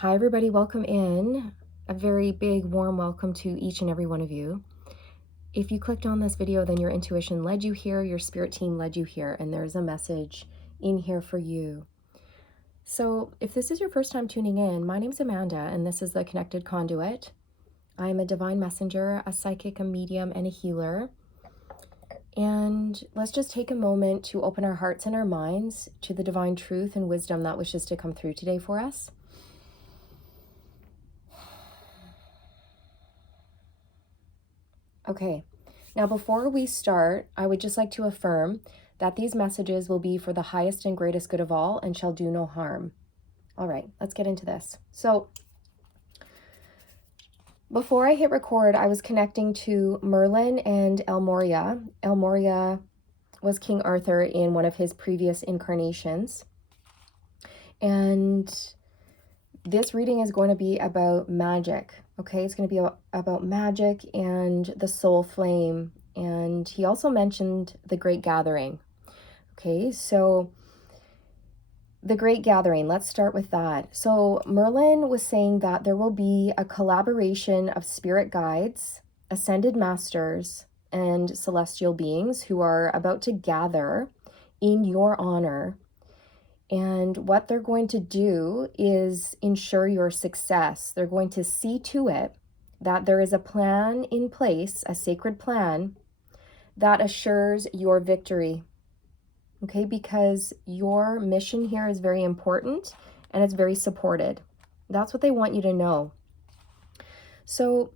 Hi, everybody. Welcome in. A very big, warm welcome to each and every one of you. If you clicked on this video, then your intuition led you here, your spirit team led you here, and there's a message in here for you. So if this is your first time tuning in, my name's Amanda, and this is the Connected Conduit. I'm a divine messenger, a psychic, a medium, and a healer. And let's just take a moment to open our hearts and our minds to the divine truth and wisdom that wishes to come through today for us. Okay, now before we start, I would just like to affirm that these messages will be for the highest and greatest good of all and shall do no harm. All right, let's get into this. So before I hit record, I was connecting to Merlin and El Moria. El Moria was King Arthur in one of his previous incarnations. And this reading is going to be about magic. Okay, it's going to be about magic and the soul flame. And he also mentioned the Great Gathering. Okay, so the Great Gathering, let's start with that. So Merlin was saying that there will be a collaboration of spirit guides, ascended masters, and celestial beings who are about to gather in your honor. And what they're going to do is ensure your success. They're going to see to it that there is a plan in place, a sacred plan, that assures your victory. Okay, because your mission here is very important and it's very supported. That's what they want you to know. So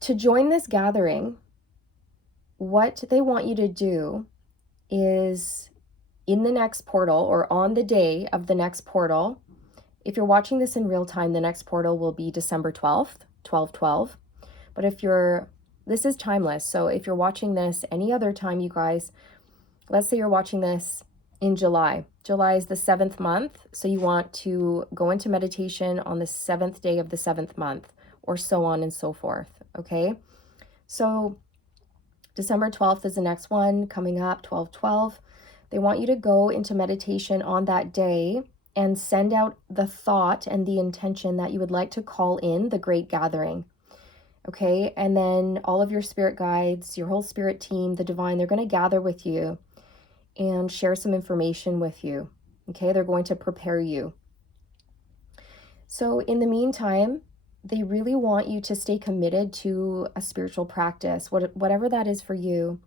to join this gathering, what they want you to do is in the next portal or on the day of the next portal. If you're watching this in real time, the next portal will be December 12th, 12/12. But this is timeless. So if you're watching this any other time, you guys, let's say you're watching this in July. July is the 7th month. So you want to go into meditation on the 7th day of the 7th month, or so on and so forth. Okay. So December 12th is the next one coming up, 12/12. They want you to go into meditation on that day and send out the thought and the intention that you would like to call in the Great Gathering. Okay, and then all of your spirit guides, your whole spirit team, the divine, they're going to gather with you and share some information with you. Okay, they're going to prepare you. So in the meantime, they really want you to stay committed to a spiritual practice, whatever that is for you.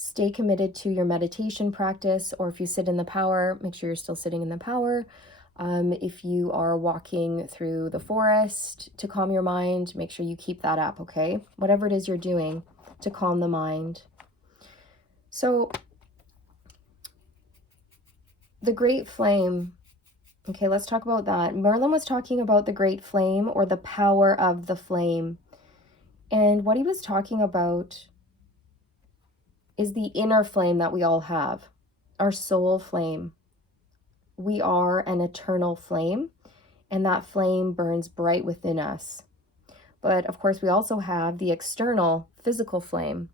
Stay committed to your meditation practice, or if you sit in the power, make sure you're still sitting in the power. If you are walking through the forest to calm your mind, make sure you keep that up, okay? Whatever it is you're doing to calm the mind. So the Great Flame, okay, let's talk about that. Merlin was talking about the Great Flame, or the power of the flame. And what he was talking about is the inner flame that we all have, our soul flame. We are an eternal flame, and that flame burns bright within us. But of course, we also have the external physical flame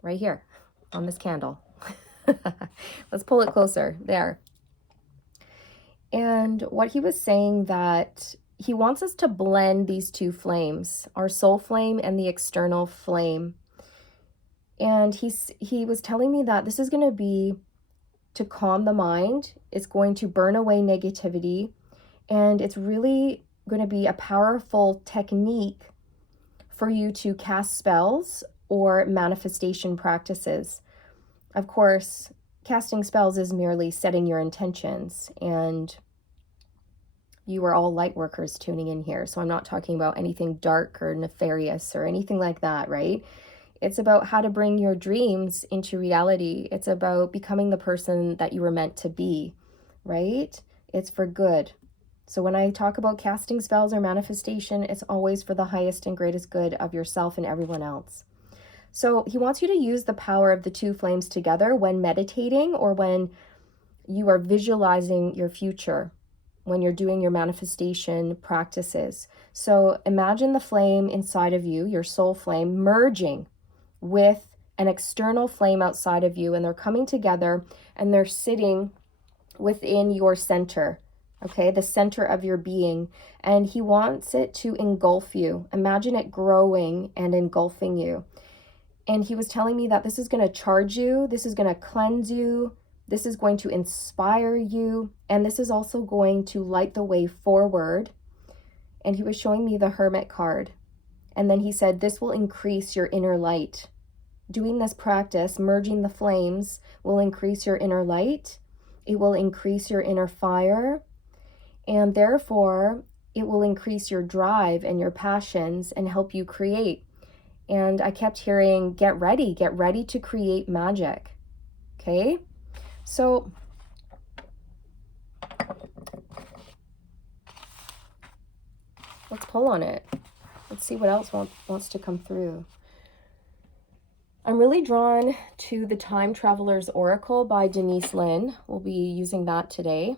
right here on this candle. Let's pull it closer. There. And what he was saying, that he wants us to blend these two flames, our soul flame and the external flame. And he was telling me that this is going to be to calm the mind. It's going to burn away negativity. And it's really going to be a powerful technique for you to cast spells or manifestation practices. Of course, casting spells is merely setting your intentions. And you are all light workers tuning in here. So I'm not talking about anything dark or nefarious or anything like that, right? It's about how to bring your dreams into reality. It's about becoming the person that you were meant to be, right? It's for good. So when I talk about casting spells or manifestation, it's always for the highest and greatest good of yourself and everyone else. So he wants you to use the power of the two flames together when meditating, or when you are visualizing your future, when you're doing your manifestation practices. So imagine the flame inside of you, your soul flame, merging with an external flame outside of you, and they're coming together and they're sitting within your center. okay, the center of your being, and he wants it to engulf you. Imagine it growing and engulfing you. And he was telling me that this is going to charge you, this is going to cleanse you, this is going to inspire you, and this is also going to light the way forward. And he was showing me the hermit card. And then he said, this will increase your inner light. Doing this practice, merging the flames, will increase your inner light. It will increase your inner fire. And therefore, it will increase your drive and your passions and help you create. And I kept hearing, get ready to create magic. Okay? So let's pull on it. Let's see what else wants to come through. I'm really drawn to the Time Traveler's Oracle by Denise Lynn. We'll be using that today.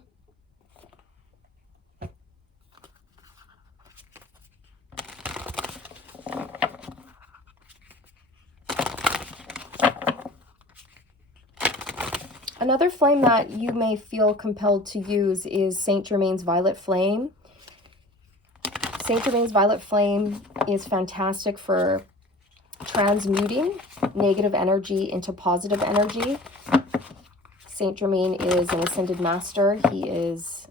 Another flame that you may feel compelled to use is Saint Germain's Violet Flame. Saint Germain's Violet Flame is fantastic for transmuting negative energy into positive energy. Saint Germain is an ascended master. He is,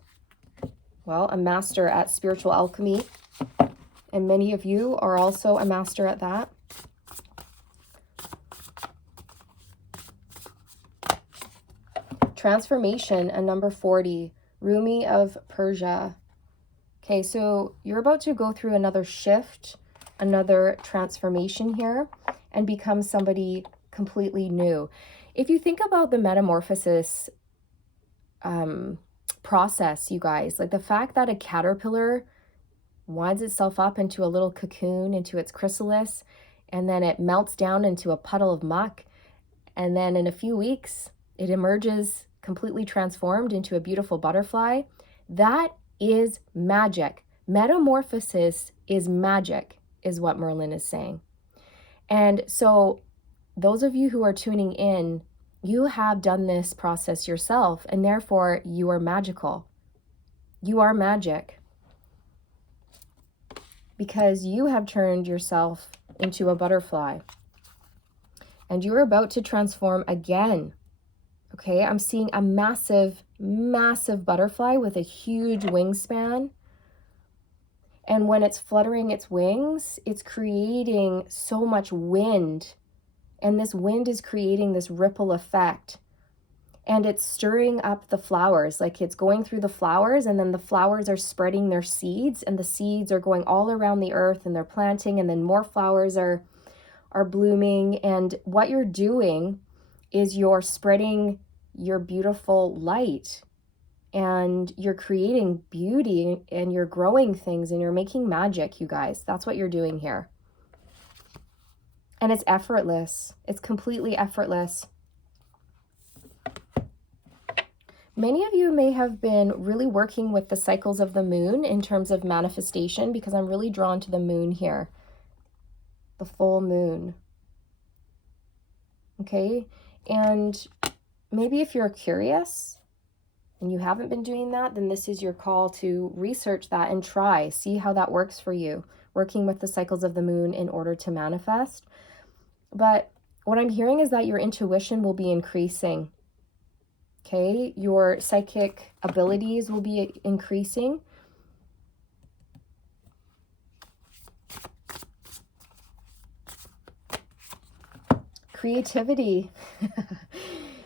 well, a master at spiritual alchemy. And many of you are also a master at that. Transformation, a number 40, Rumi of Persia. Okay, so you're about to go through another shift, another transformation here, and become somebody completely new. If you think about the metamorphosis process, you guys, like the fact that a caterpillar winds itself up into a little cocoon, into its chrysalis, and then it melts down into a puddle of muck, and then in a few weeks, it emerges completely transformed into a beautiful butterfly. That is magic. Metamorphosis is magic, is what Merlin is saying. And so those of you who are tuning in, you have done this process yourself, and therefore you are magical. You are magic because you have turned yourself into a butterfly, and you're about to transform again. Okay, I'm seeing a massive, massive butterfly with a huge wingspan. And when it's fluttering its wings, it's creating so much wind. And this wind is creating this ripple effect. And it's stirring up the flowers, like it's going through the flowers, and then the flowers are spreading their seeds, and the seeds are going all around the earth, and they're planting, and then more flowers are blooming. And what you're doing is you're spreading your beautiful light, and you're creating beauty, and you're growing things, and you're making magic, you guys. That's what you're doing here. And it's effortless. It's completely effortless. Many of you may have been really working with the cycles of the moon in terms of manifestation, because I'm really drawn to the moon here, the full moon. Okay, and maybe if you're curious and you haven't been doing that, then this is your call to research that and see how that works for you, working with the cycles of the moon in order to manifest. But what I'm hearing is that your intuition will be increasing. Okay, your psychic abilities will be increasing. Creativity.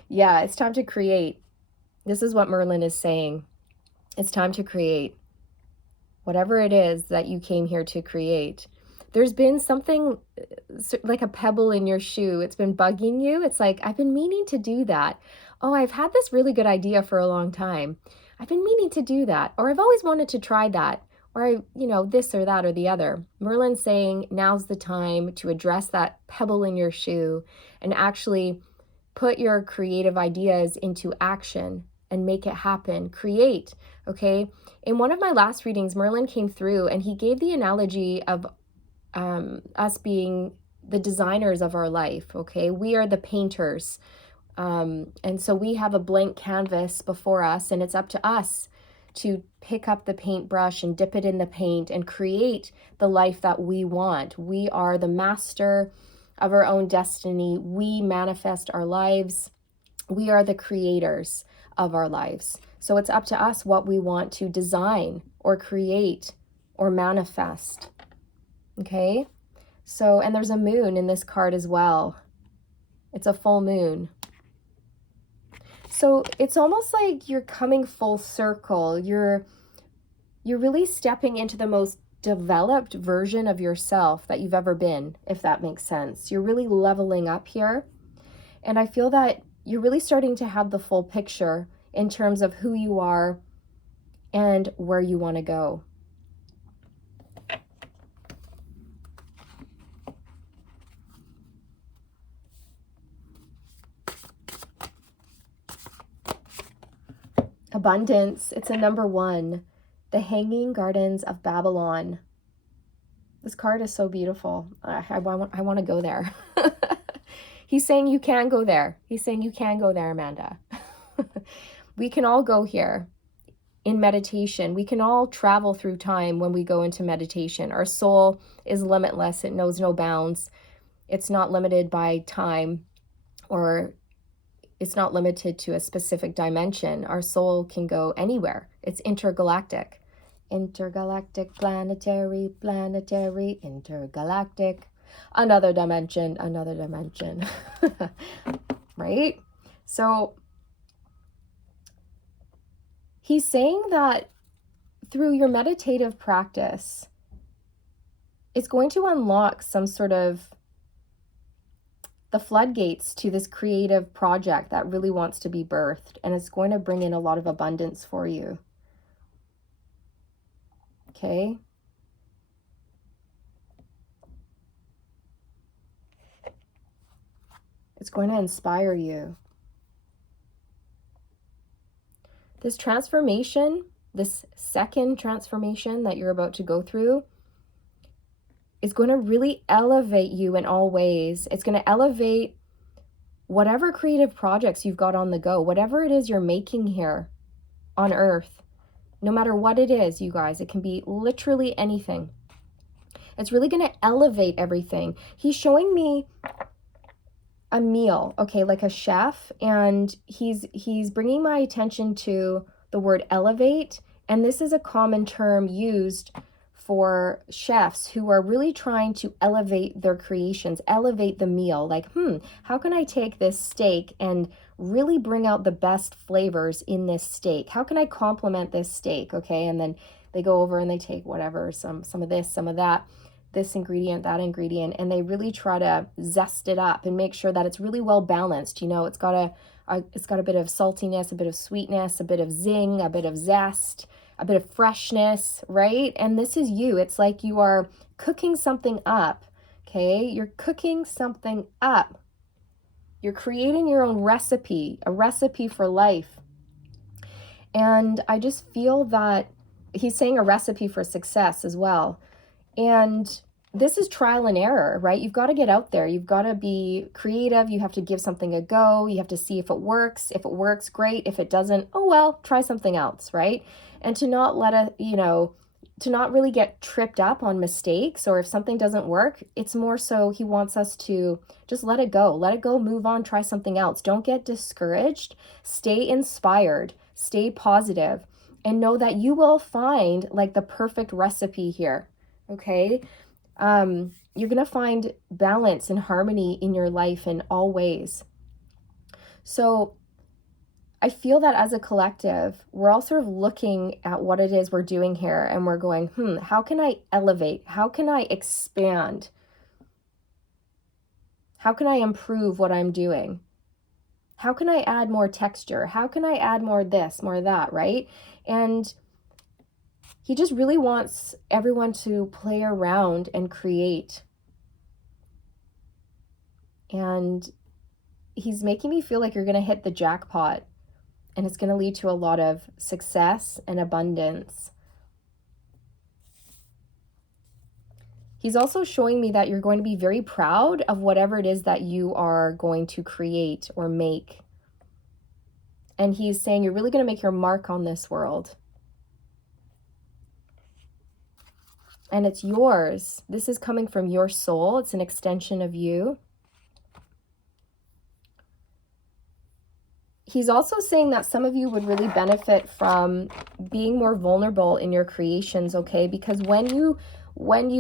Yeah, it's time to create. This is what Merlin is saying. It's time to create. Whatever it is that you came here to create. There's been something like a pebble in your shoe. It's been bugging you. It's like, I've been meaning to do that. Oh, I've had this really good idea for a long time. I've been meaning to do that. Or I've always wanted to try that. Or, this or that or the other. Merlin's saying now's the time to address that pebble in your shoe and actually put your creative ideas into action and make it happen. Create, okay? In one of my last readings, Merlin came through and he gave the analogy of us being the designers of our life, okay? We are the painters. And so we have a blank canvas before us, and it's up to us to pick up the paintbrush and dip it in the paint and create the life that we want. We are the master of our own destiny. We manifest our lives. We are the creators of our lives. So it's up to us what we want to design or create or manifest. Okay? So, and there's a moon in this card as well. It's a full moon. So it's almost like you're coming full circle. You're really stepping into the most developed version of yourself that you've ever been, if that makes sense. You're really leveling up here. And I feel that you're really starting to have the full picture in terms of who you are and where you want to go. Abundance, it's a number 1. The Hanging Gardens of Babylon. This card is so beautiful. I want to go there. He's saying you can go there. He's saying you can go there, Amanda. We can all go here in meditation. We can all travel through time when we go into meditation. Our soul is limitless. It knows no bounds. It's not limited by time, or it's not limited to a specific dimension. Our soul can go anywhere. It's intergalactic. Intergalactic, planetary, intergalactic. Another dimension. Right? So he's saying that through your meditative practice, it's going to unlock some sort of the floodgates to this creative project that really wants to be birthed, and it's going to bring in a lot of abundance for you. Okay? It's going to inspire you. This transformation, this second transformation that you're about to go through, is going to really elevate you in all ways. It's going to elevate whatever creative projects you've got on the go, whatever it is you're making here on earth, no matter what it is, you guys. It can be literally anything. It's really going to elevate everything. He's showing me a meal, okay, like a chef, and he's bringing my attention to the word elevate, and this is a common term used for chefs who are really trying to elevate their creations, elevate the meal. Like, how can I take this steak and really bring out the best flavors in this steak? How can I complement this steak? Okay, and then they go over and they take whatever, some of this, some of that, this ingredient, that ingredient, and they really try to zest it up and make sure that it's really well balanced. You know, it's got a bit of saltiness, a bit of sweetness, a bit of zing, a bit of zest, a bit of freshness, right? And this is you. It's like you are cooking something up, okay? You're cooking something up. You're creating your own recipe, a recipe for life. And I just feel that he's saying a recipe for success as well. And this is trial and error, right? You've got to get out there. You've got to be creative. You have to give something a go. You have to see if it works. If it works, great. If it doesn't, oh well, try something else, right? And to not to not really get tripped up on mistakes, or if something doesn't work, it's more so he wants us to just let it go, move on, try something else. Don't get discouraged. Stay inspired, stay positive, and know that you will find like the perfect recipe here. Okay? You're going to find balance and harmony in your life in all ways. So I feel that as a collective, we're all sort of looking at what it is we're doing here, and we're going, how can I elevate? How can I expand? How can I improve what I'm doing? How can I add more texture? How can I add more this, more that, right? And he just really wants everyone to play around and create. And he's making me feel like you're going to hit the jackpot, and it's going to lead to a lot of success and abundance. He's also showing me that you're going to be very proud of whatever it is that you are going to create or make. And he's saying you're really going to make your mark on this world. and it's yours. This is coming from your soul. It's an extension of you. He's also saying that some of you would really benefit from being more vulnerable in your creations, okay? Because when you,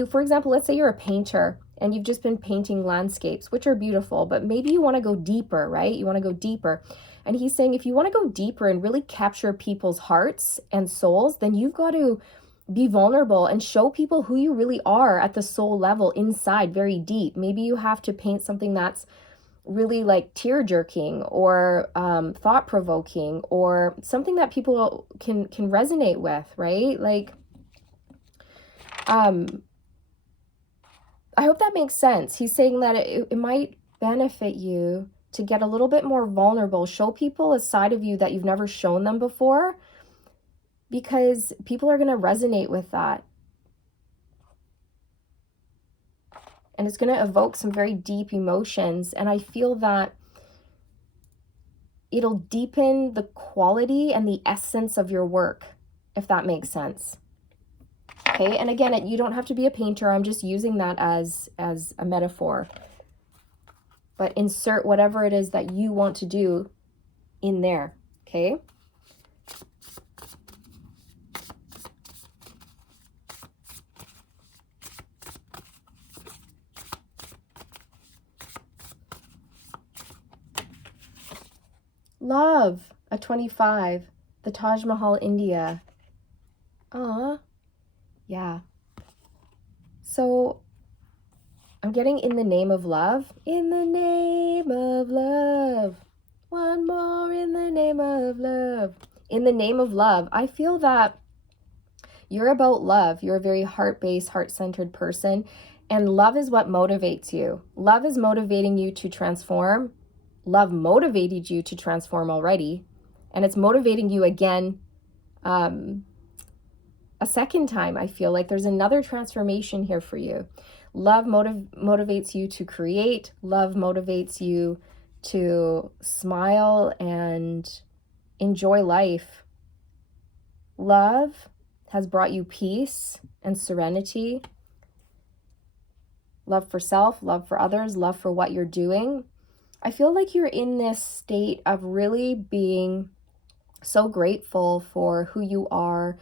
for example, let's say you're a painter and you've just been painting landscapes, which are beautiful, but maybe you want to go deeper, right? You want to go deeper. And he's saying if you want to go deeper and really capture people's hearts and souls, then you've got to be vulnerable and show people who you really are at the soul level inside, very deep. Maybe you have to paint something that's really like tear-jerking or thought-provoking or something that people can resonate with, right? Like, I hope that makes sense. He's saying that it might benefit you to get a little bit more vulnerable, show people a side of you that you've never shown them before, because people are going to resonate with that. And it's going to evoke some very deep emotions. And I feel that it'll deepen the quality and the essence of your work, if that makes sense. Okay, and again, you don't have to be a painter. I'm just using that as a metaphor. But insert whatever it is that you want to do in there, okay? Love, a 25, the Taj Mahal, India. Ah, yeah. So I'm getting in the name of love. In the name of love. One more in the name of love. In the name of love. I feel that you're about love. You're a very heart-based, heart-centered person. And love is what motivates you. Love is motivating you to transform. Love motivated you to transform already. And it's motivating you again a second time. I feel like there's another transformation here for you. Love motivates you to create. Love motivates you to smile and enjoy life. Love has brought you peace and serenity. Love for self, love for others, love for what you're doing. I feel like you're in this state of really being so grateful for who you are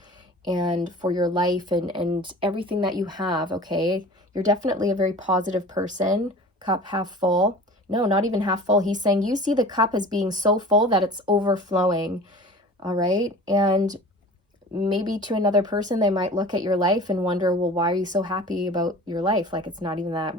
and for your life and everything that you have, okay? You're definitely a very positive person. Cup half full. No, not even half full. He's saying you see the cup as being so full that it's overflowing, all right? And maybe to another person, they might look at your life and wonder, well, why are you so happy about your life? Like, it's not even that,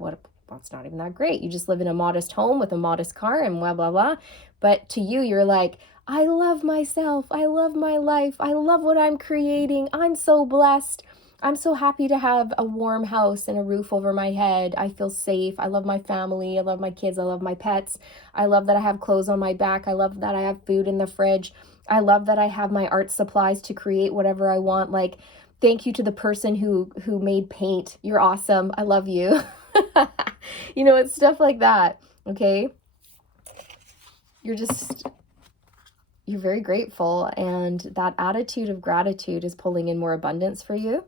it's not even that great. You just live in a modest home with a modest car and blah, blah, blah. But to you, you're like, I love myself. I love my life. I love what I'm creating. I'm so blessed. I'm so happy to have a warm house and a roof over my head. I feel safe. I love my family. I love my kids. I love my pets. I love that I have clothes on my back. I love that I have food in the fridge. I love that I have my art supplies to create whatever I want. Like, thank you to the person who made paint. You're awesome. I love you. You know, it's stuff like that, okay? You're very grateful, and that attitude of gratitude is pulling in more abundance for you.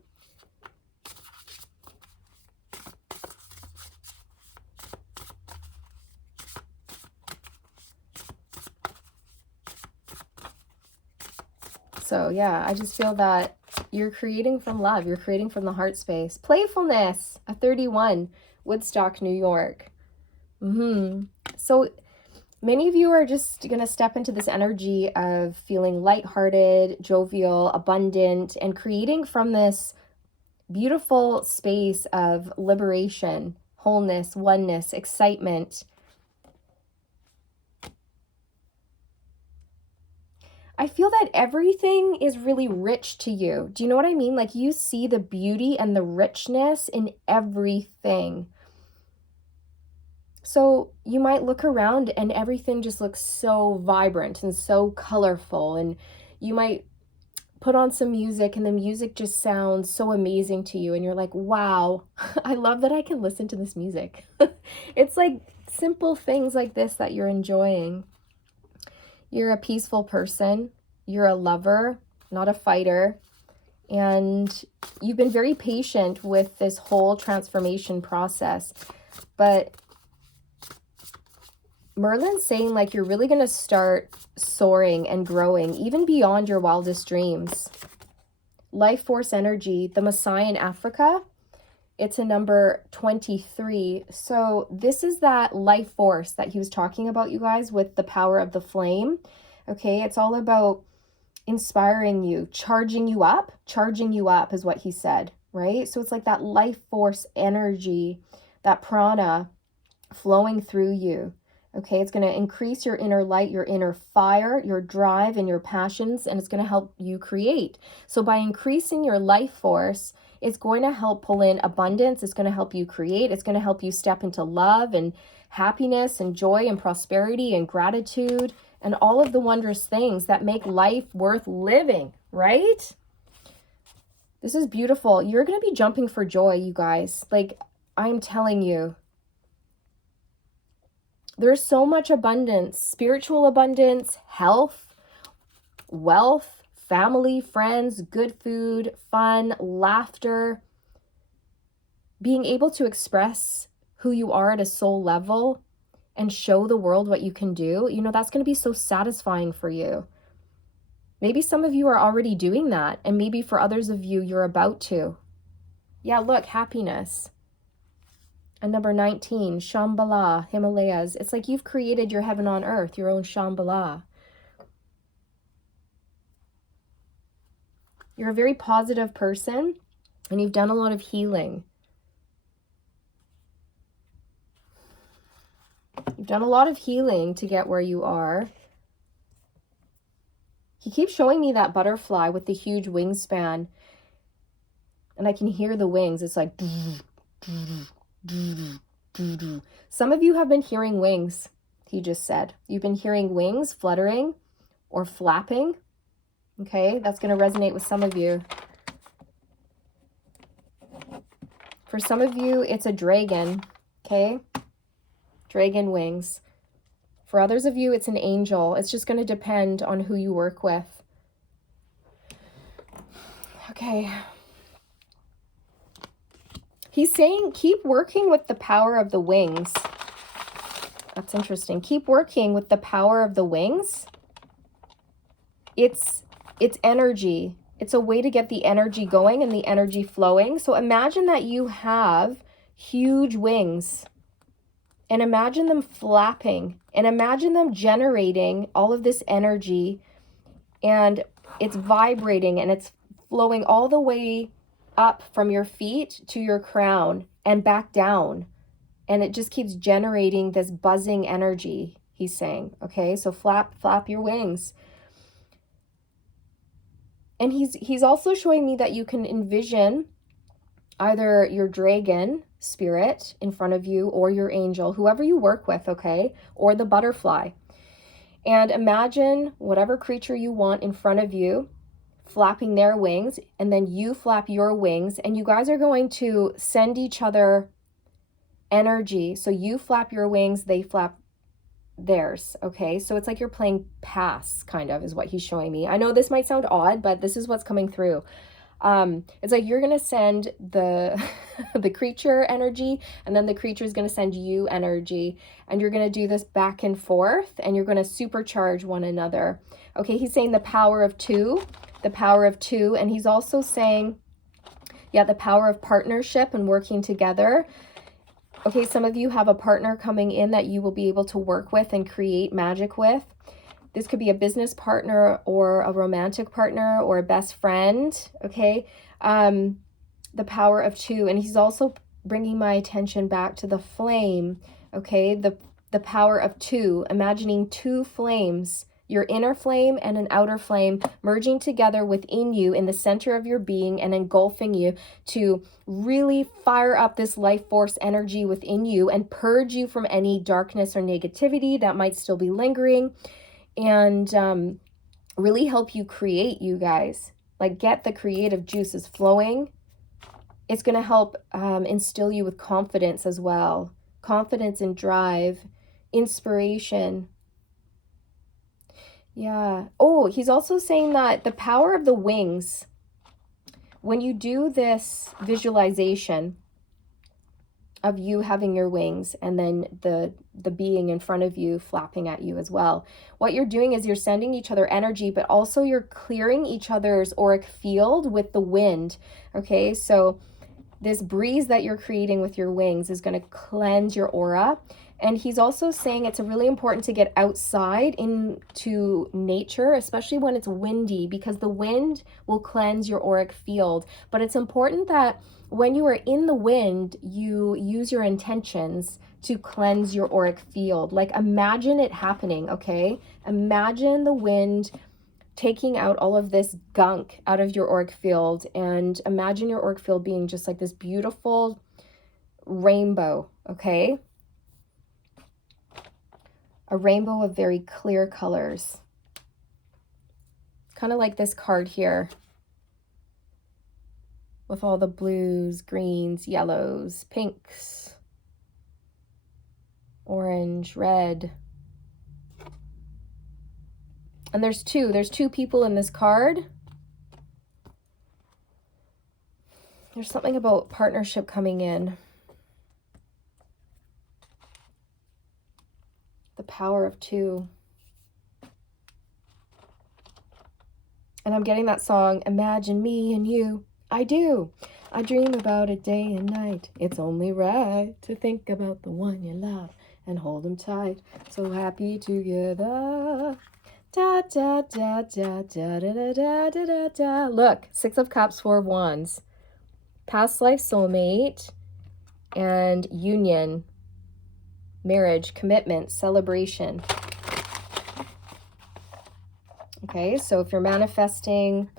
So yeah, I just feel that you're creating from love. You're creating from the heart space. Playfulness, a 31, Woodstock, New York. So many of you are just going to step into this energy of feeling lighthearted, jovial, abundant, and creating from this beautiful space of liberation, wholeness, oneness, excitement. I feel that everything is really rich to you. Do you know what I mean? Like, you see the beauty and the richness in everything. So you might look around and everything just looks so vibrant and so colorful, and you might put on some music and the music just sounds so amazing to you, and you're like, wow, I love that I can listen to this music. It's like simple things like this that you're enjoying. You're a peaceful person. You're a lover, not a fighter. And you've been very patient with this whole transformation process. But Merlin's saying like you're really going to start soaring and growing even beyond your wildest dreams. Life force energy, the Messiah in Africa, it's a number 23. So this is that life force that he was talking about, you guys, with the power of the flame. Okay, it's all about inspiring you, charging you up is what he said, right? So it's like that life force energy, that prana flowing through you. Okay, it's going to increase your inner light, your inner fire, your drive, and your passions, and it's going to help you create. So by increasing your life force, it's going to help pull in abundance. It's going to help you create. It's going to help you step into love and happiness and joy and prosperity and gratitude and all of the wondrous things that make life worth living, right? This is beautiful. You're going to be jumping for joy, you guys. Like, I'm telling you. There's so much abundance, spiritual abundance, health, wealth, family, friends, good food, fun, laughter, being able to express who you are at a soul level and show the world what you can do. You know, that's going to be so satisfying for you. Maybe some of you are already doing that, and maybe for others of you, you're about to. Yeah, look, happiness. And number 19, Shambhala, Himalayas. It's like you've created your heaven on earth, your own Shambhala. You're a very positive person, and you've done a lot of healing. You've done a lot of healing to get where you are. He keeps showing me that butterfly with the huge wingspan, and I can hear the wings. It's like... Some of you have been hearing wings, he just said. You've been hearing wings fluttering or flapping. Okay, that's going to resonate with some of you. For some of you, it's a dragon, okay? Dragon wings. For others of you, it's an angel. It's just going to depend on who you work with. Okay. He's saying keep working with the power of the wings. That's interesting. Keep working with the power of the wings. It's energy. It's a way to get the energy going and the energy flowing. So imagine that you have huge wings. And imagine them flapping. And imagine them generating all of this energy. And it's vibrating and it's flowing all the way up from your feet to your crown and back down. And it just keeps generating this buzzing energy, he's saying. Okay, so flap your wings. And he's also showing me that you can envision either your dragon spirit in front of you or your angel, whoever you work with, okay, or the butterfly. And imagine whatever creature you want in front of you flapping their wings, and then you flap your wings, and you guys are going to send each other energy. So you flap your wings, they flap theirs, okay? So it's like you're playing pass, kind of, is what he's showing me. I know this might sound odd, but this is what's coming through. It's like you're gonna send the the creature energy, and then the creature is gonna send you energy, and you're gonna do this back and forth, and you're gonna supercharge one another. Okay, he's saying the power of two, and he's also saying, yeah, the power of partnership and working together. Okay, some of you have a partner coming in that you will be able to work with and create magic with. This could be a business partner or a romantic partner or a best friend, okay? The power of two. And he's also bringing my attention back to the flame, okay? The power of two, imagining two flames, your inner flame and an outer flame merging together within you in the center of your being and engulfing you to really fire up this life force energy within you and purge you from any darkness or negativity that might still be lingering, and really help you create, you guys. Like, get the creative juices flowing. It's going to help instill you with confidence as well. Confidence and drive, inspiration. Yeah. Oh, he's also saying that the power of the wings, when you do this visualization of you having your wings and then the being in front of you flapping at you as well, what you're doing is you're sending each other energy, but also you're clearing each other's auric field with the wind. Okay, so this breeze that you're creating with your wings is going to cleanse your aura. And he's also saying it's really important to get outside into nature, especially when it's windy, because the wind will cleanse your auric field. But it's important that when you are in the wind, you use your intentions to cleanse your auric field. Like, imagine it happening, okay? Imagine the wind taking out all of this gunk out of your auric field, and imagine your auric field being just like this beautiful rainbow, okay? A rainbow of very clear colors. Kind of like this card here with all the blues, greens, yellows, pinks, orange, red. And there's two people in this card. There's something about partnership coming in. The power of two. And I'm getting that song, Imagine Me and You. I do. I dream about it day and night. It's only right to think about the one you love and hold them tight. So happy together. Da da da da da da da da da da. Look, 6 of Cups, 4 of Wands. Past life soulmate and union, marriage, commitment, celebration. Okay, so if you're manifesting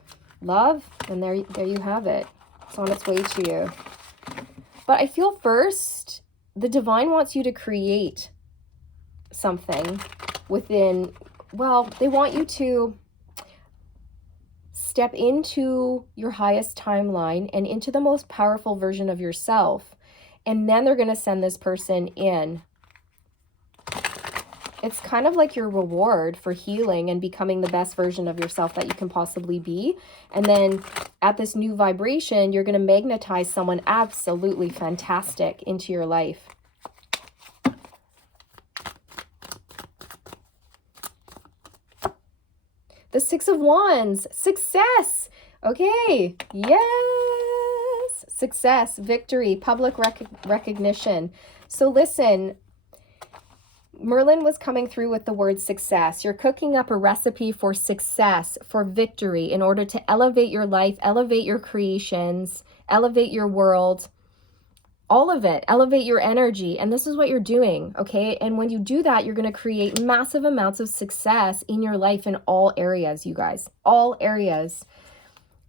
love, then there you have it. It's on its way to you. But I feel first, the divine wants you to create something within, well, they want you to step into your highest timeline and into the most powerful version of yourself. And then they're going to send this person in. It's kind of like your reward for healing and becoming the best version of yourself that you can possibly be. And then at this new vibration, you're going to magnetize someone absolutely fantastic into your life. The 6 of Wands, success. Okay, yes, success, victory, public recognition. So listen, Merlin was coming through with the word success. You're cooking up a recipe for success, for victory, in order to elevate your life, elevate your creations, elevate your world, all of it, elevate your energy. And this is what you're doing, okay? And when you do that, you're going to create massive amounts of success in your life in all areas, you guys, all areas.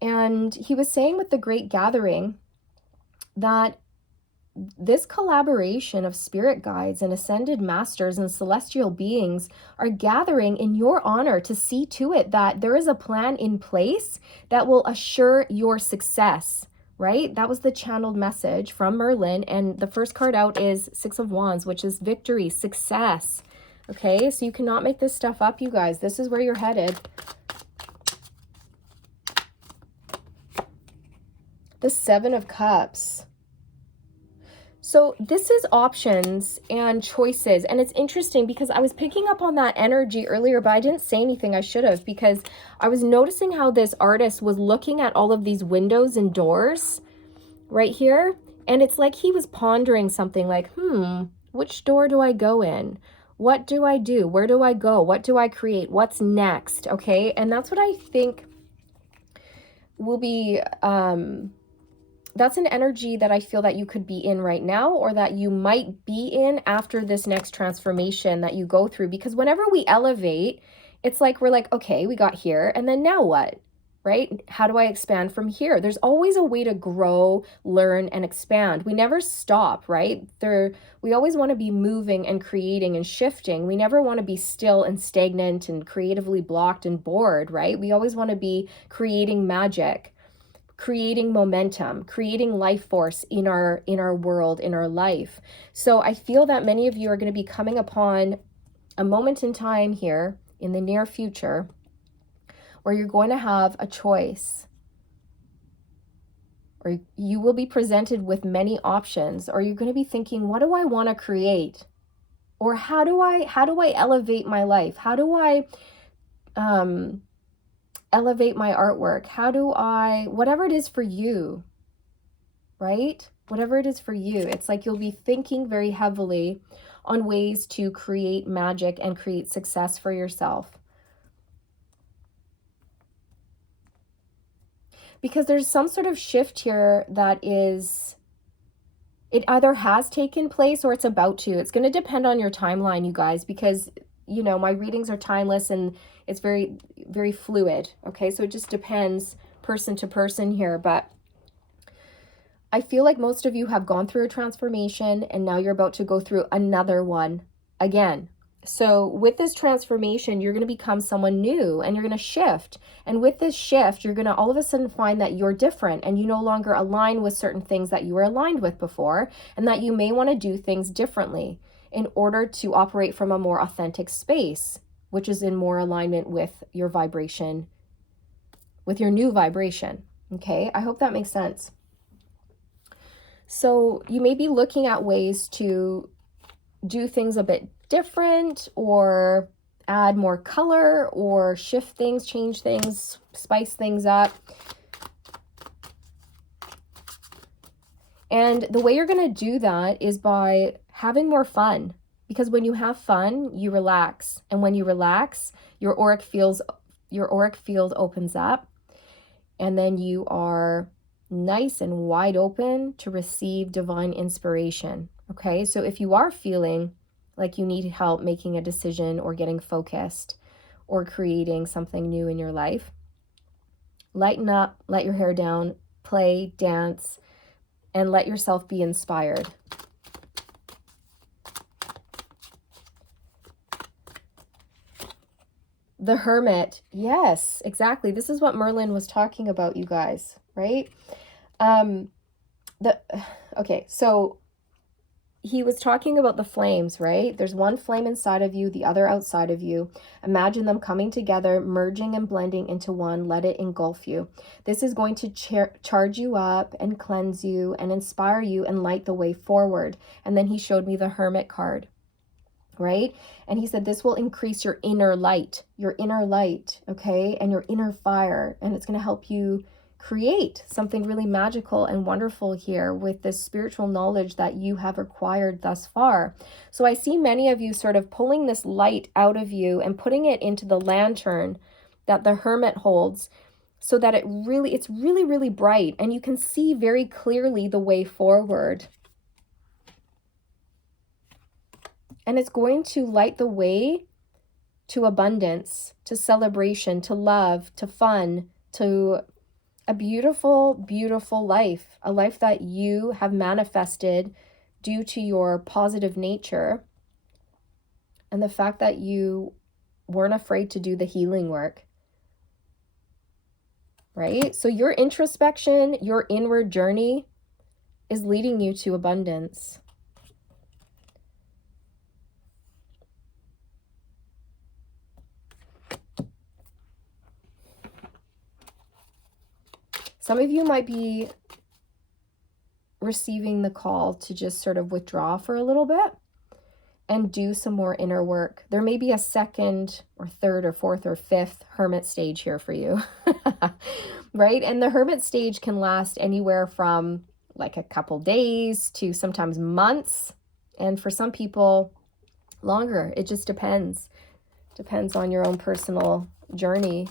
And he was saying with the Great Gathering that this collaboration of spirit guides and ascended masters and celestial beings are gathering in your honor to see to it that there is a plan in place that will assure your success, right? That was the channeled message from Merlin. And the first card out is 6 of Wands, which is victory, success. Okay, so you cannot make this stuff up, you guys. This is where you're headed. The 7 of Cups. So this is options and choices. And it's interesting because I was picking up on that energy earlier, but I didn't say anything. I should have, because I was noticing how this artist was looking at all of these windows and doors right here. And it's like he was pondering something like, which door do I go in? What do I do? Where do I go? What do I create? What's next? Okay. And that's what I think will be, that's an energy that I feel that you could be in right now, or that you might be in after this next transformation that you go through. Because whenever we elevate, it's like, we're like, okay, we got here, and then now what, right? How do I expand from here? There's always a way to grow, learn, and expand. We never stop, right? We always want to be moving and creating and shifting. We never want to be still and stagnant and creatively blocked and bored, right? We always want to be creating magic, creating momentum, creating life force in our world, in our life. So I feel that many of you are going to be coming upon a moment in time here in the near future where you're going to have a choice. or you will be presented with many options, or you're going to be thinking, what do I want to create? Or how do I elevate my life? How do I elevate my artwork? How do I, whatever it is for you, right? Whatever it is for you, it's like you'll be thinking very heavily on ways to create magic and create success for yourself. Because there's some sort of shift here that is, it either has taken place or it's about to. It's going to depend on your timeline, you guys, because, you know, my readings are timeless and it's very, very fluid. Okay, so it just depends person to person here. But I feel like most of you have gone through a transformation and now you're about to go through another one again. So with this transformation, you're going to become someone new and you're going to shift. And with this shift, you're going to all of a sudden find that you're different and you no longer align with certain things that you were aligned with before, and that you may want to do things differently in order to operate from a more authentic space, which is in more alignment with your vibration, with your new vibration. Okay, I hope that makes sense. So you may be looking at ways to do things a bit different, or add more color, or shift things, change things, spice things up. And the way you're going to do that is by having more fun, because when you have fun, you relax. And when you relax, your auric field opens up, and then you are nice and wide open to receive divine inspiration. Okay, so if you are feeling like you need help making a decision or getting focused or creating something new in your life, lighten up, let your hair down, play, dance, and let yourself be inspired. The Hermit. Yes, exactly. This is what Merlin was talking about, you guys, right? Okay, so he was talking about the flames, right? There's one flame inside of you, the other outside of you. Imagine them coming together, merging and blending into one. Let it engulf you. This is going to charge you up and cleanse you and inspire you and light the way forward. And then he showed me the Hermit card, right? And he said this will increase your inner light, okay? And your inner fire. And it's going to help you create something really magical and wonderful here with this spiritual knowledge that you have acquired thus far. So I see many of you sort of pulling this light out of you and putting it into the lantern that the Hermit holds, so that it's really, really bright and you can see very clearly the way forward. And it's going to light the way to abundance, to celebration, to love, to fun, to a beautiful, beautiful life, a life that you have manifested due to your positive nature and the fact that you weren't afraid to do the healing work, right? So your introspection, your inward journey is leading you to abundance. Some of you might be receiving the call to just sort of withdraw for a little bit and do some more inner work. There may be a second or third or fourth or fifth Hermit stage here for you, right? And the Hermit stage can last anywhere from like a couple days to sometimes months. And for some people, longer. It just depends. Depends on your own personal journey.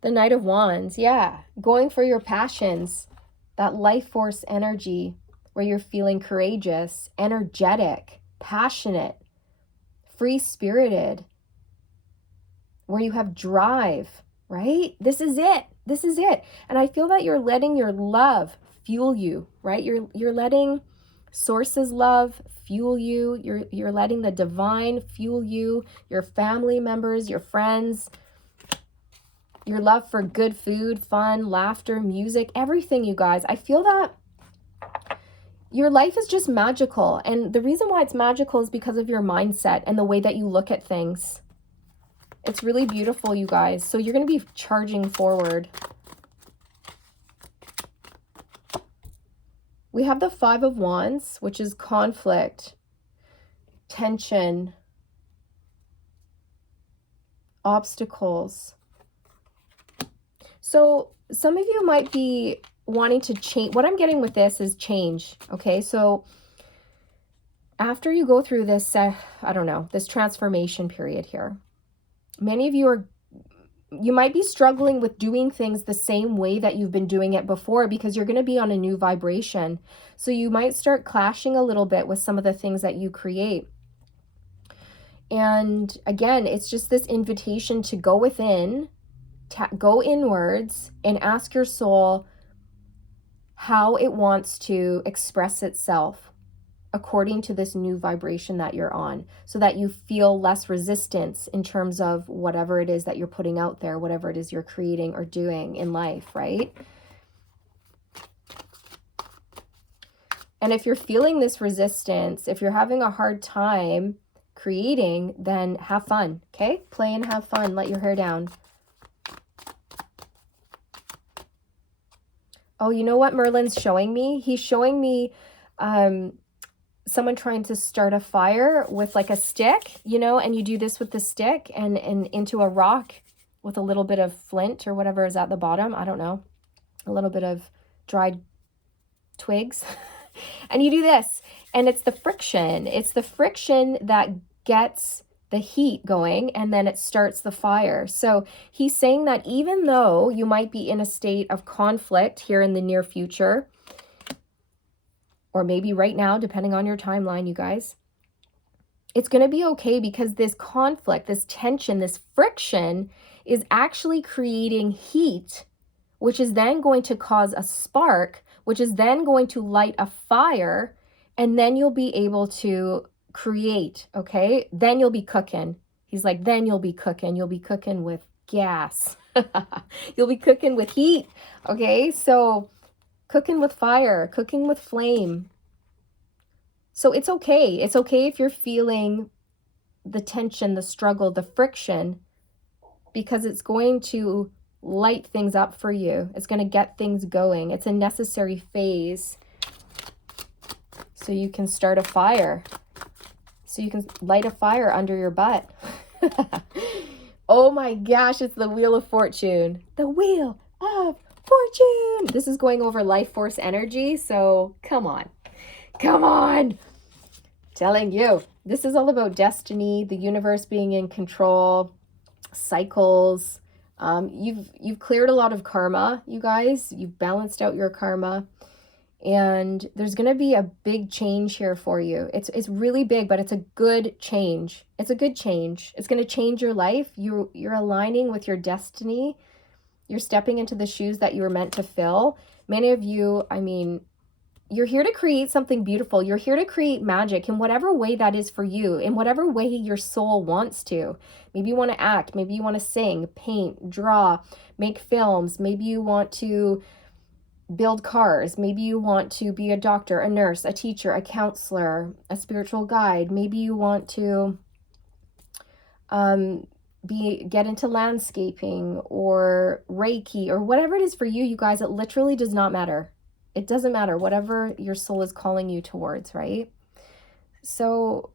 The Knight of Wands, yeah. Going for your passions, that life force energy where you're feeling courageous, energetic, passionate, free-spirited, where you have drive, right? This is it. This is it. And I feel that you're letting your love fuel you, right? You're letting Source's love fuel you. You're letting the divine fuel you, your family members, your friends, your love for good food, fun, laughter, music, everything, you guys. I feel that your life is just magical. And the reason why it's magical is because of your mindset and the way that you look at things. It's really beautiful, you guys. So you're going to be charging forward. We have the Five of Wands, which is conflict, tension, obstacles. So some of you might be wanting to change. What I'm getting with this is change. Okay, so after you go through this, I don't know, this transformation period here, many of you might be struggling with doing things the same way that you've been doing it before, because you're going to be on a new vibration. So you might start clashing a little bit with some of the things that you create. And again, it's just this invitation to go within, go inwards, and ask your soul how it wants to express itself according to this new vibration that you're on, so that you feel less resistance in terms of whatever it is that you're putting out there, whatever it is you're creating or doing in life, right? And if you're feeling this resistance, if you're having a hard time creating, then have fun, okay? Play and have fun. Let your hair down. Oh, you know what Merlin's showing me? He's showing me someone trying to start a fire with like a stick, you know, and you do this with the stick and into a rock with a little bit of flint or whatever is at the bottom. I don't know. A little bit of dried twigs. And you do this, and it's the friction. It's the friction that gets the heat going, and then it starts the fire. So he's saying that even though you might be in a state of conflict here in the near future, or maybe right now, depending on your timeline, you guys, it's going to be okay, because this conflict, this tension, this friction is actually creating heat, which is then going to cause a spark, which is then going to light a fire, and then you'll be able to create, okay? Then you'll be cooking. He's like, then you'll be cooking. You'll be cooking with gas. You'll be cooking with heat, okay? So cooking with fire, cooking with flame. So it's okay. It's okay if you're feeling the tension, the struggle, the friction, because it's going to light things up for you. It's going to get things going. It's a necessary phase so you can start a fire. So you can light a fire under your butt. Oh my gosh, it's the Wheel of Fortune. The Wheel of Fortune. This is going over life force energy, so come on. Come on. Telling you, this is all about destiny, the universe being in control, cycles. You've cleared a lot of karma, you guys. You've balanced out your karma. And there's going to be a big change here for you. It's really big, but it's a good change. It's a good change. It's going to change your life. You're aligning with your destiny. You're stepping into the shoes that you were meant to fill. Many of you, I mean, you're here to create something beautiful. You're here to create magic in whatever way that is for you, in whatever way your soul wants to. Maybe you want to act. Maybe you want to sing, paint, draw, make films. Maybe you want to build cars. Maybe you want to be a doctor, a nurse, a teacher, a counselor, a spiritual guide. Maybe you want to get into landscaping or Reiki or whatever it is for you, you guys. It literally does not matter. It doesn't matter, whatever your soul is calling you towards, right? So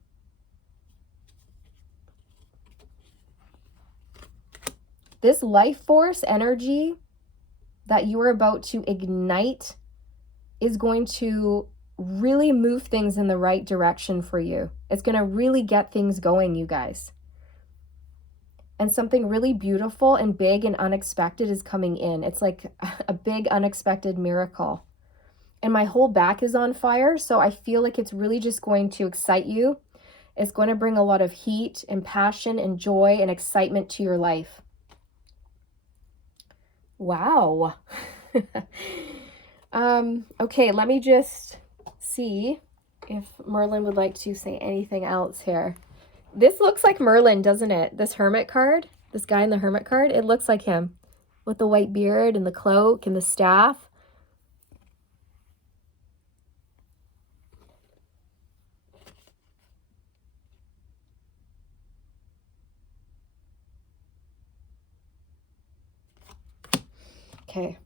this life force energy that you are about to ignite is going to really move things in the right direction for you. It's going to really get things going, you guys. And something really beautiful and big and unexpected is coming in. It's like a big unexpected miracle. And my whole back is on fire, so I feel like it's really just going to excite you. It's going to bring a lot of heat and passion and joy and excitement to your life. Wow. Okay, let me just see if Merlin would like to say anything else here. This looks like Merlin, doesn't it? This hermit card, this guy in the hermit card, it looks like him with the white beard and the cloak and the staff. Okay.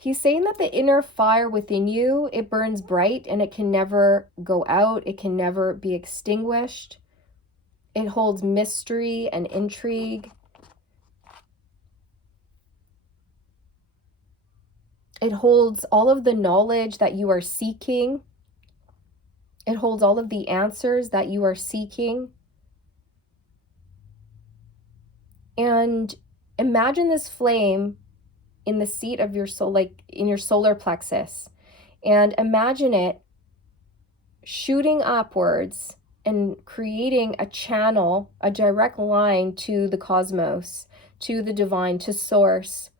He's saying that the inner fire within you, it burns bright and it can never go out. It can never be extinguished. It holds mystery and intrigue. It holds all of the knowledge that you are seeking. It holds all of the answers that you are seeking. And imagine this flame in the seat of your soul, like in your solar plexus. And imagine it shooting upwards and creating a channel, a direct line to the cosmos, to the divine, to source.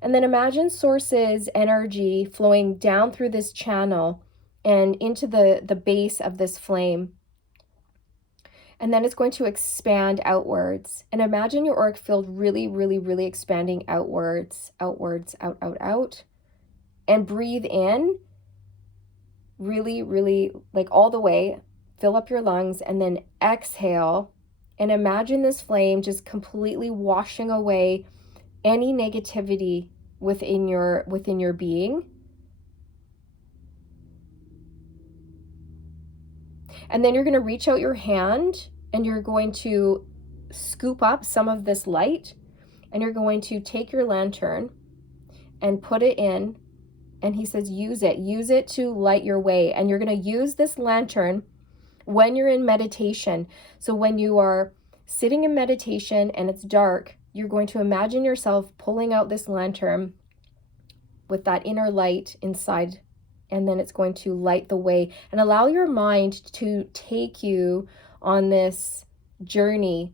And then imagine source's energy flowing down through this channel and into the base of this flame. And then it's going to expand outwards. And imagine your auric field really, really, really expanding outwards, outwards, out, out, out. And breathe in really, really, like all the way. Fill up your lungs and then exhale. And imagine this flame just completely washing away any negativity within your being. And then you're going to reach out your hand and you're going to scoop up some of this light, and you're going to take your lantern and put it in. And he says, use it to light your way. And you're going to use this lantern when you're in meditation. So when you are sitting in meditation and it's dark, you're going to imagine yourself pulling out this lantern with that inner light inside, and then it's going to light the way and allow your mind to take you on this journey.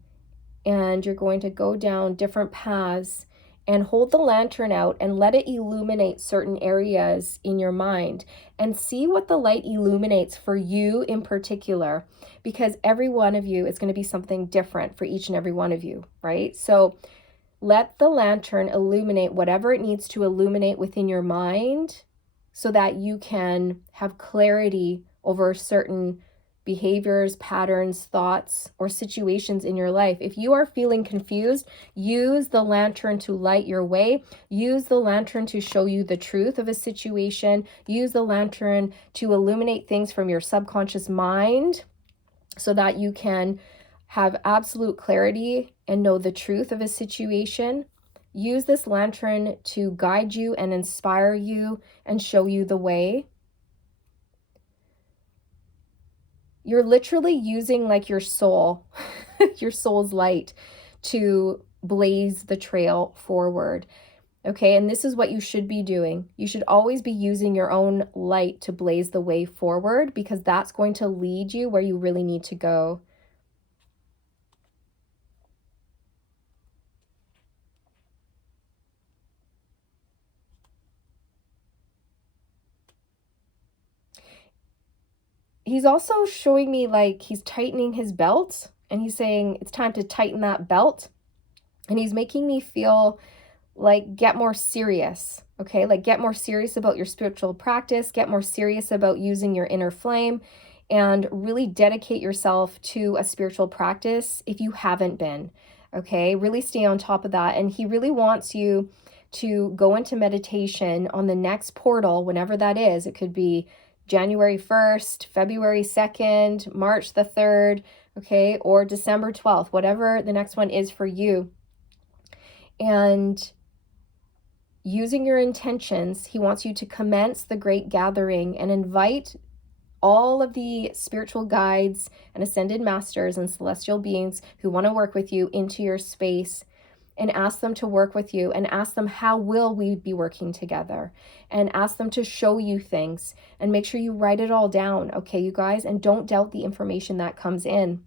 And you're going to go down different paths and hold the lantern out and let it illuminate certain areas in your mind and see what the light illuminates for you in particular, because every one of you is going to be something different for each and every one of you, right? So let the lantern illuminate whatever it needs to illuminate within your mind so that you can have clarity over certain behaviors, patterns, thoughts, or situations in your life. If you are feeling confused, use the lantern to light your way. Use the lantern to show you the truth of a situation. Use the lantern to illuminate things from your subconscious mind so that you can have absolute clarity and know the truth of a situation. Use this lantern to guide you and inspire you and show you the way. You're literally using like your soul, your soul's light to blaze the trail forward. Okay, and this is what you should be doing. You should always be using your own light to blaze the way forward, because that's going to lead you where you really need to go. He's also showing me like he's tightening his belt, and he's saying it's time to tighten that belt. And he's making me feel like get more serious, okay? Like get more serious about your spiritual practice, get more serious about using your inner flame, and really dedicate yourself to a spiritual practice if you haven't been, okay? Really stay on top of that. And he really wants you to go into meditation on the next portal, whenever that is. It could be January 1st, February 2nd, March the 3rd, okay, or December 12th, whatever the next one is for you. And using your intentions, he wants you to commence the great gathering and invite all of the spiritual guides and ascended masters and celestial beings who want to work with you into your space, and ask them to work with you, and ask them, how will we be working together? And ask them to show you things, and make sure you write it all down, okay, you guys? And don't doubt the information that comes in.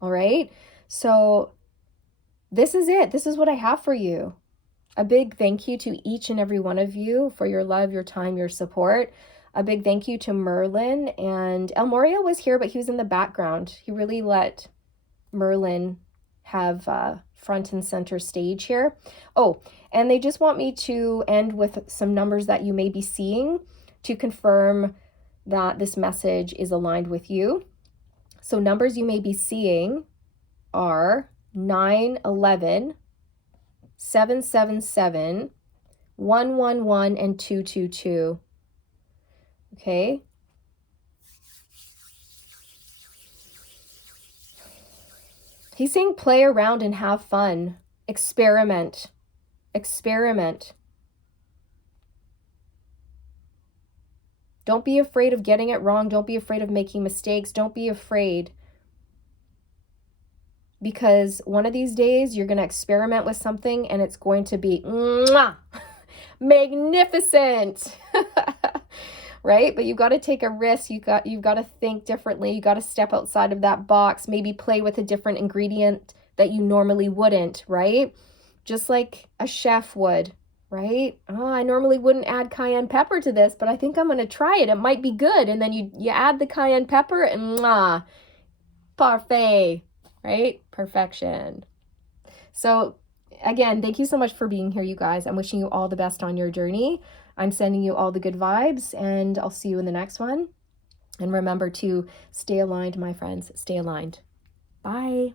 All right? So this is it. This is what I have for you. A big thank you to each and every one of you for your love, your time, your support. A big thank you to Merlin. And El Moria was here, but he was in the background. He really let Merlin have front and center stage here. Oh, and they just want me to end with some numbers that you may be seeing to confirm that this message is aligned with you. So numbers you may be seeing are 911, 777, 111, and 222. Okay. He's saying play around and have fun. Experiment. Experiment. Don't be afraid of getting it wrong. Don't be afraid of making mistakes. Don't be afraid. Because one of these days you're going to experiment with something and it's going to be magnificent. Right? But you've got to take a risk. You've got to think differently. You got to step outside of that box, maybe play with a different ingredient that you normally wouldn't, right? Just like a chef would, right? Oh, I normally wouldn't add cayenne pepper to this, but I think I'm going to try it. It might be good. And then you add the cayenne pepper and parfait, right? Perfection. So again, thank you so much for being here, you guys. I'm wishing you all the best on your journey. I'm sending you all the good vibes, and I'll see you in the next one. And remember to stay aligned, my friends. Stay aligned. Bye.